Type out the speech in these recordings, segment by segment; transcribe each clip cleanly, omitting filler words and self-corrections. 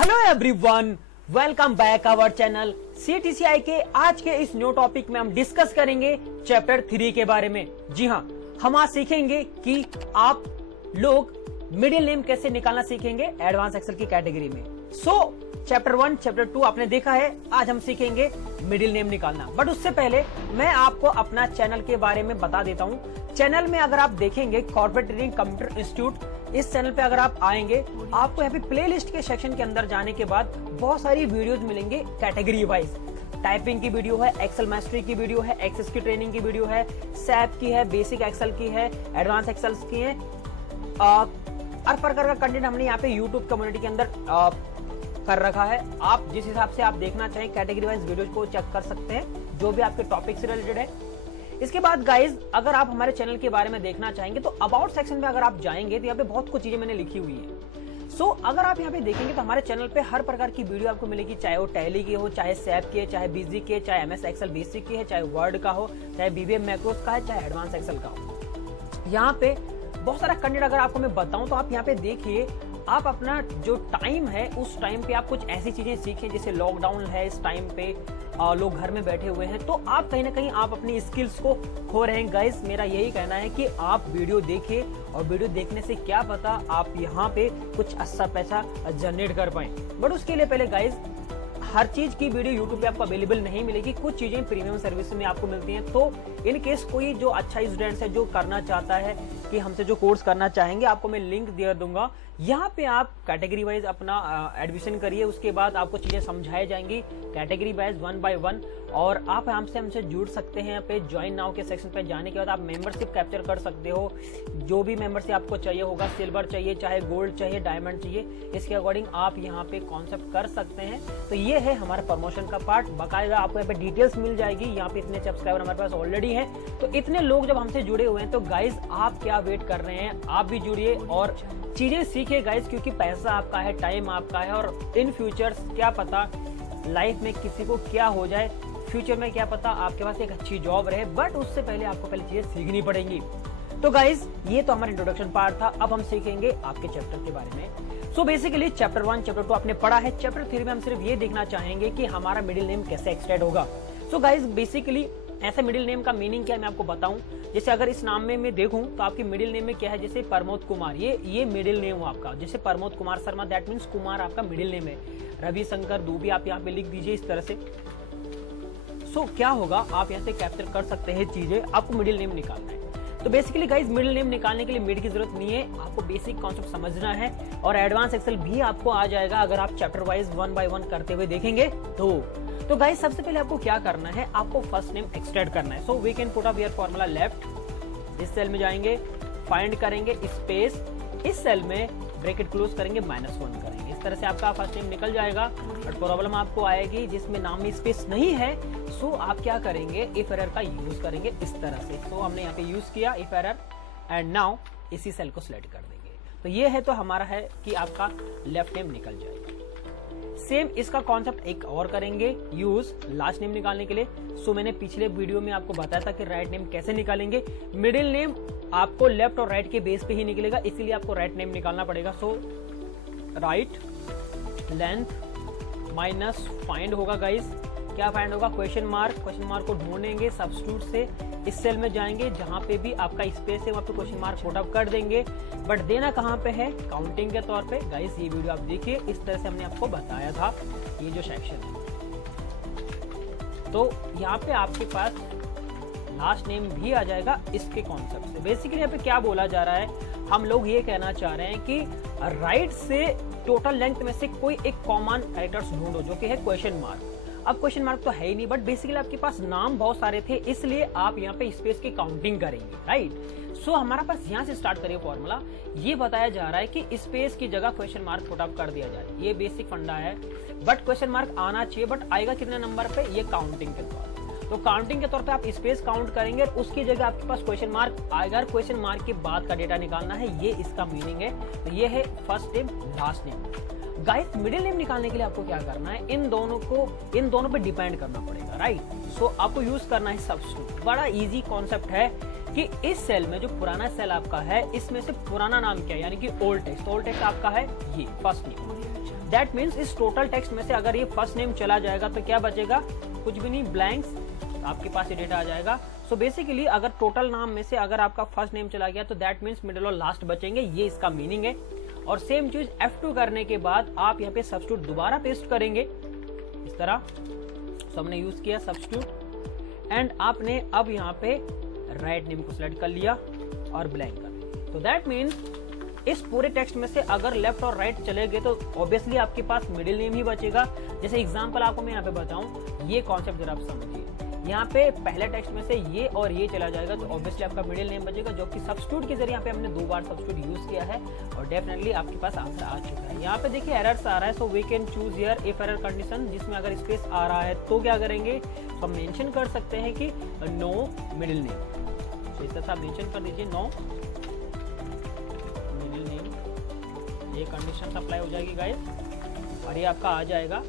Hello everyone, welcome back our channel CTCI के आज के इस न्यू टॉपिक में हम डिस्कस करेंगे चैप्टर 3 के बारे में। जी हाँ, हम आज सीखेंगे कि आप लोग मिडिल नेम कैसे निकालना सीखेंगे एडवांस एक्सेल की कैटेगरी में। चैप्टर 1, चैप्टर 2 आपने देखा है, आज हम सीखेंगे मिडिल नेम निकालना। बट उससे पहले मैं आपको अपना चैनल के बारे में बता देता हूँ। चैनल में अगर आप देखेंगे कॉर्पोरेट ट्रेनिंग कंप्यूटर इंस्टीट्यूट, इस चैनल पे अगर आप आएंगे आपको यहाँ पे प्लेलिस्ट के सेक्शन के अंदर जाने के बाद बहुत सारी वीडियोस मिलेंगे कैटेगरी वाइज। टाइपिंग की वीडियो है, एक्सेल मास्टरी की वीडियो है, एक्सेस की ट्रेनिंग की वीडियो है, सैप की है, बेसिक एक्सेल की है, एडवांस एक्सेल की है। हर प्रकार का कंटेंट हमने यहाँ पे यूट्यूब कम्युनिटी के अंदर कर रखा है। आप जिस हिसाब से आप देखना चाहें कैटेगरी वाइज वीडियोज को चेक कर सकते हैं, जो भी आपके टॉपिक से रिलेटेड है। इसके बाद गाइज, अगर आप हमारे चैनल के बारे में देखना चाहेंगे तो अबाउट सेक्शन में अगर आप जाएंगे तो यहाँ पे बहुत कुछ चीजें मैंने लिखी हुई है। अगर आप यहाँ पे देखेंगे तो हमारे चैनल पे हर प्रकार की वीडियो आपको मिलेगी, चाहे वो टैली की हो, चाहे सैप की है, चाहे बीजी की है, चाहे MS एक्सेल बेसिक की है, चाहे वर्ड का हो, चाहे BBM मैक्रोस का है, चाहे एडवांस एक्सेल का हो। यहाँ पे बहुत सारा कंटेंट अगर आपको मैं बताऊं तो आप यहाँ पे देखिए, आप अपना जो टाइम है उस टाइम पे आप कुछ ऐसी चीजें सीखें, जैसे लॉकडाउन है, इस टाइम पे लोग घर में बैठे हुए हैं, तो आप कहीं ना कहीं आप अपनी स्किल्स को खो रहे हैं। गाइस, मेरा यही कहना है कि आप वीडियो देखिए और वीडियो देखने से क्या पता आप यहाँ पे कुछ अच्छा पैसा जनरेट कर पाए। बट उसके लिए पहले गाइस, हर चीज की वीडियो यूट्यूब पे आपको अवेलेबल नहीं मिलेगी, कुछ चीजें प्रीमियम सर्विस में आपको मिलती हैं। तो इन केस कोई जो अच्छा स्टूडेंट है जो करना चाहता है कि हमसे जो कोर्स करना चाहेंगे, आपको मैं लिंक दे दूंगा। यहाँ पे आप कैटेगरी वाइज अपना एडमिशन करिए, उसके बाद आपको चीजें समझाई जाएंगी कैटेगरी वाइज 1 by 1, और आप हमसे जुड़ सकते हैं। यहाँ पे ज्वाइन नाउ के सेक्शन पे जाने के बाद आप मेंबरशिप कैप्चर कर सकते हो। जो भी मेंबरशिप आपको चाहिए होगा, सिल्वर चाहिए, चाहे गोल्ड चाहिए, डायमंड चाहिए, इसके अकॉर्डिंग आप यहाँ पे कॉन्सेप्ट कर सकते हैं। तो ये है हमारा प्रमोशन का पार्ट। बाकायदा आपको यहाँ पे डिटेल्स मिल जाएगी। यहाँ पे इतने सब्सक्राइबर हमारे पास ऑलरेडी हैं, तो इतने लोग जब हमसे जुड़े हुए हैं तो गाइज आप क्या वेट कर रहे हैं, आप भी जुड़िए और चीजें सीखिए गाइज, क्योंकि पैसा आपका है, टाइम आपका है, और इन फ्यूचर क्या पता लाइफ में किसी को क्या हो जाए, फ्यूचर में क्या पता आपके पास एक अच्छी जॉब रहे। बट उससे पहले आपको पहले चीजें सीखनी पड़ेंगी। तो गाइज, ये तो हमारा इंट्रोडक्शन पार्ट था। अब हम सीखेंगे आपके चैप्टर के बारे में। बेसिकली चैप्टर 1, चैप्टर 2 आपने पढ़ा है। चैप्टर 3 में हम सिर्फ ये देखना चाहेंगे कि हमारा मिडिल नेम कैसे एक्सटेंड होगा। गाइज, बेसिकली ऐसे मिडिल नेम का मीनिंग क्या है मैं आपको बताऊं। जैसे अगर इस नाम में मैं देखूं तो आपकी मिडिल नेम में क्या है, जैसे प्रमोद कुमार, ये मिडिल नेम हो आपका। जैसे प्रमोद कुमार शर्मा, दैट मीन्स कुमार आपका मिडिल नेम है। रविशंकर दुबे आप यहाँ पे लिख दीजिए इस तरह से। क्या होगा, आप यहाँ से कैप्चर कर सकते हैं चीजें। आपको मिडिल नेम निकालना है। तो बेसिकली गाइज, मिडिल नेम निकालने के लिए मिड की जरूरत नहीं है, आपको बेसिक कॉन्सेप्ट समझना है और एडवांस एक्सेल भी आपको आ जाएगा अगर आप चैप्टर वाइज 1 by 1 करते हुए देखेंगे तो गाइज, सबसे पहले आपको क्या करना है, आपको फर्स्ट नेम एक्सटेंड करना है। We can put up here formula left, इस सेल में जाएंगे, फाइंड करेंगे स्पेस, इस सेल में ब्रैकेट क्लोज करेंगे, -1 करेंगे। इस तरह से आपका फर्स्ट नेम निकल जाएगा। बट प्रॉब्लम आपको आएगी जिसमें नाम में स्पेस नहीं है। आप क्या करेंगे, इफ एरर का यूज करेंगे इस तरह से। हमने यहाँ पे यूज किया इफ एरर, एंड नाउ इसी सेल को सिलेक्ट कर देंगे। तो ये है, तो हमारा है कि आपका लेफ्ट नेम निकल जाएगा। सेम इसका कॉन्सेप्ट एक और करेंगे यूज लास्ट नेम निकालने के लिए। मैंने पिछले वीडियो में आपको बताया था कि राइट नेम कैसे निकालेंगे। मिडिल नेम आपको लेफ्ट और राइट के बेस पे ही निकलेगा, इसीलिए आपको राइट नेम निकालना पड़ेगा। राइट लेंथ माइनस फाइंड होगा गाइस, क्या फाइंड होगा, क्वेश्चन मार्क को ढूंढेंगे सब्स्टिट्यूट से, इस सेल में जाएंगे, जहां पे भी आपका स्पेस है वहां पे क्वेश्चन मार्क पुट अप कर देंगे। बट देना कहां पे है, काउंटिंग के तौर पे। गाइस, ये वीडियो आप देखिए, इस तरह से हमने आपको बताया था ये जो सेक्शन है। तो यहाँ पे आपके पास लास्ट नेम भी आ जाएगा इसके कॉन्सेप्ट से। बेसिकली यहाँ पे क्या बोला जा रहा है, हम लोग ये कहना चाह रहे हैं कि राइट से टोटल लेंथ में से कोई एक कॉमन कैरेक्टर्स ढूंढो, जो कि है क्वेश्चन मार्क। अब क्वेश्चन मार्क तो है ही नहीं, बट बेसिकली आपके पास नाम बहुत सारे थे, इसलिए आप यहाँ पे स्पेस की काउंटिंग करेंगे, राइट। हमारा पास यहाँ से स्टार्ट करिए फॉर्मूला। ये बताया जा रहा है कि स्पेस की जगह क्वेश्चन मार्क पुट अप कर दिया जाए, ये बेसिक फंडा है। बट क्वेश्चन मार्क आना चाहिए, बट आएगा कितने नंबर पे, ये काउंटिंग के तौर पे। तो काउंटिंग के तौर पे आप स्पेस काउंट करेंगे और उसकी जगह आपके पास क्वेश्चन मार्क आएगा। क्वेश्चन मार्क के बाद का डेटा निकालना है, ये इसका मीनिंग है। तो ये है first name, last name. Guys, middle name निकालने के लिए आपको क्या करना है, इन दोनों पे डिपेंड करना पड़ेगा, राइट। आपको यूज करना है सब्स्टिट्यूट। बड़ा इजी कॉन्सेप्ट है। कि इस सेल में जो पुराना सेल आपका है इसमें से पुराना नाम क्या है, यानी कि ओल्ड टेक्स्ट। ओल्ड टेक्स्ट आपका है ये फर्स्ट नेम। दैट मीन्स इस टोटल टेक्स्ट में से अगर ये फर्स्ट नेम चला जाएगा तो क्या बचेगा, कुछ भी नहीं, ब्लैंक्स, आपके पास ये डेटा आ जाएगा। सो बेसिकली अगर टोटल नाम में से अगर आपका फर्स्ट नेम चला गया तो दैट मीन्स मिडिल और लास्ट बचेंगे, ये इसका मीनिंग है। और सेम चीज F2 करने के बाद आप यहाँ पे सब्स्टिट्यूट दोबारा पेस्ट करेंगे इस तरह। सो हमने यूज किया सब्स्टिट्यूट एंड आपने अब यहाँ पे राइट नेम को सिलेक्ट कर लिया और ब्लैंक कर दिया। तो दैट मीन्स इस पूरे टेक्स्ट में से अगर लेफ्ट और राइट चले गए तो ऑब्वियसली आपके पास मिडिल नेम ही बचेगा। जैसे एग्जांपल आपको मैं यहाँ पे बताऊं, ये कॉन्सेप्ट जरा आप समझिए। यहाँ पे पहले टेक्स्ट में से ये और ये चला जाएगा तो ऑब्वियसली आपका मिडिल नेम बचेगा, जो कि सब्स्टिट्यूट के जरिए यहाँ पे हमने 2 बार सब्स्टिट्यूट यूज किया है और डेफिनेटली आपके पास आंसर आ चुका है। यहाँ पे देखिए एरर्स आ रहा है, so we can choose here if error condition, जिसमें अगर स्पेस आ रहा है तो क्या करेंगे, तो हम मेंशन कर सकते हैं कि नो मिडिल नेम। तो इस तरह से आप मेंशन कर दीजिए नो मिडिल नेम, ये कंडीशन अप्लाई हो जाएगी गाइस और ये आपका आ जाएगा,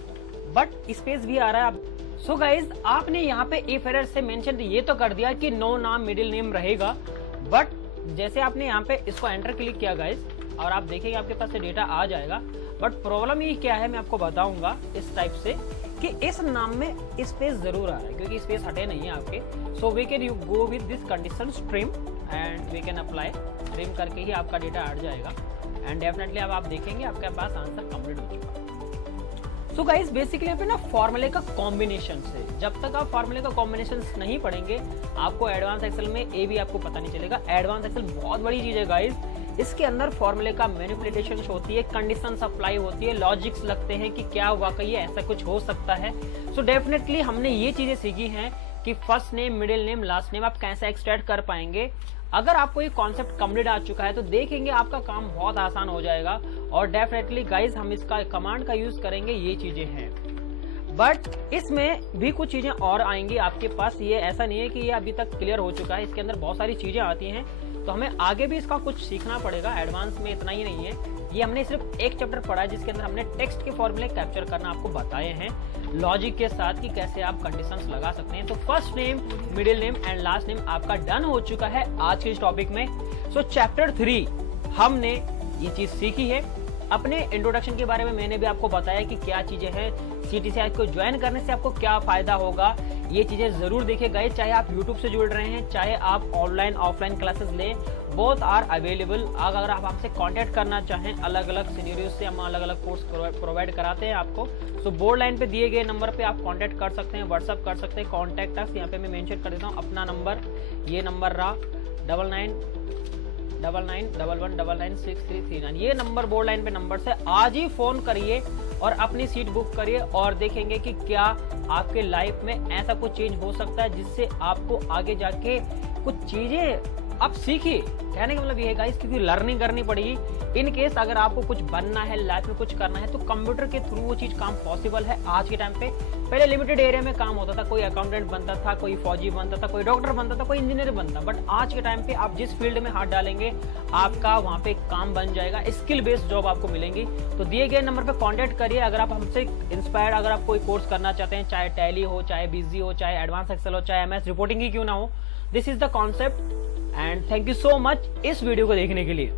बट स्पेस भी आ रहा है। सो गाइज आपने यहाँ पे इफ एरर से मेंशन ये तो कर दिया कि नो नाम मिडिल नेम रहेगा, बट जैसे आपने यहाँ पे इसको एंटर क्लिक किया गाइज और आप देखेंगे आपके पास से डेटा आ जाएगा। बट प्रॉब्लम ये क्या है मैं आपको बताऊंगा इस टाइप से कि इस नाम में स्पेस जरूर आ रहा है क्योंकि स्पेस हटे नहीं है आपके। So we can you go with this condition stream and we can apply, stream करके ही आपका डेटा हट जाएगा एंड डेफिनेटली अब आप देखेंगे आपके पास आंसर कंप्लीट हो चुका है। सो गाइस बेसिकली यहाँ पे ना फॉर्मूले का कॉम्बिनेशन से, जब तक आप फॉर्मूले का कॉम्बिनेशन नहीं पढ़ेंगे आपको एडवांस एक्सेल में ए भी आपको पता नहीं चलेगा। एडवांस एक्सेल बहुत बड़ी चीज है गाइस, इसके अंदर फॉर्मूले का मैनिपुलेशन होती है, कंडीशन अप्लाई होती है, लॉजिक्स लगते हैं कि क्या वाकई ऐसा कुछ हो सकता है। सो डेफिनेटली हमने ये चीजें सीखी हैं कि first name middle name last name आप कैसे एक्सट्रैक्ट कर पाएंगे। अगर आपको ये कॉन्सेप्ट कंप्लीट आ चुका है तो देखेंगे आपका काम बहुत आसान हो जाएगा और डेफिनेटली गाइज हम इसका कमांड का यूज करेंगे, ये चीजें हैं। बट इसमें भी कुछ चीजें और आएंगी आपके पास, ये ऐसा नहीं है कि ये अभी तक क्लियर हो चुका है, इसके अंदर बहुत सारी चीजें आती हैं तो हमें आगे भी इसका कुछ सीखना पड़ेगा। एडवांस में इतना ही नहीं है, ये हमने सिर्फ एक चैप्टर पढ़ा है जिसके अंदर हमने टेक्स्ट के फॉर्मूले कैप्चर करना आपको बताए हैं लॉजिक के साथ कि कैसे आप कंडीशंस लगा सकते हैं। तो first name middle name and last name आपका डन हो चुका है आज के इस टॉपिक में। सो चैप्टर 3 हमने ये चीज सीखी है। अपने इंट्रोडक्शन के बारे में मैंने भी आपको बताया कि क्या चीजें हैं, CTCI को ज्वाइन करने से आपको क्या फायदा होगा, ये चीजें जरूर देखिएगा। चाहे आप यूट्यूब से जुड़ रहे हैं, चाहे आप ऑनलाइन ऑफलाइन क्लासेस लें, बोथ आर अवेलेबल। अगर आप हमसे कांटेक्ट करना चाहें अलग अलग सिनेरियोज से, हम अलग अलग कोर्स प्रोवाइड कराते हैं आपको। सो बोर्ड लाइन पे दिए गए नंबर पे आप कांटेक्ट कर सकते हैं, व्हाट्सअप कर सकते हैं, कॉन्टैक्ट अस, यहाँ पे मैं मेंशन कर देता हूँ अपना नंबर, ये नंबर रहा 999911996339, ये नंबर बोर्ड लाइन पे नंबर से आज ही फोन करिए और अपनी सीट बुक करिए और देखेंगे कि क्या आपके लाइफ में ऐसा कुछ चेंज हो सकता है जिससे आपको आगे जाके कुछ चीजें आप सीखिए। कहने का मतलब ये है गाइस, क्योंकि लर्निंग करनी पड़ेगी। इन केस अगर आपको कुछ बनना है, लाइफ में कुछ करना है, तो कंप्यूटर के थ्रू वो चीज काम पॉसिबल है आज के टाइम पे। पहले लिमिटेड एरिया में काम होता था, कोई अकाउंटेंट बनता था, कोई फौजी बनता था, कोई डॉक्टर बनता था, कोई इंजीनियर बनता, बट आज के टाइम पे आप जिस फील्ड में हाथ डालेंगे आपका वहां पे काम बन जाएगा, स्किल बेस्ड जॉब आपको मिलेंगी। तो दिए गए नंबर पे कॉन्टेक्ट करिए अगर आप हमसे इंस्पायर्ड, अगर आप कोई कोर्स करना चाहते हैं, चाहे टैली हो, चाहे बिजी हो, चाहे एडवांस एक्सेल हो, चाहे MS रिपोर्टिंग ही क्यों ना हो। This is the concept and thank you so much इस वीडियो को देखने के लिए।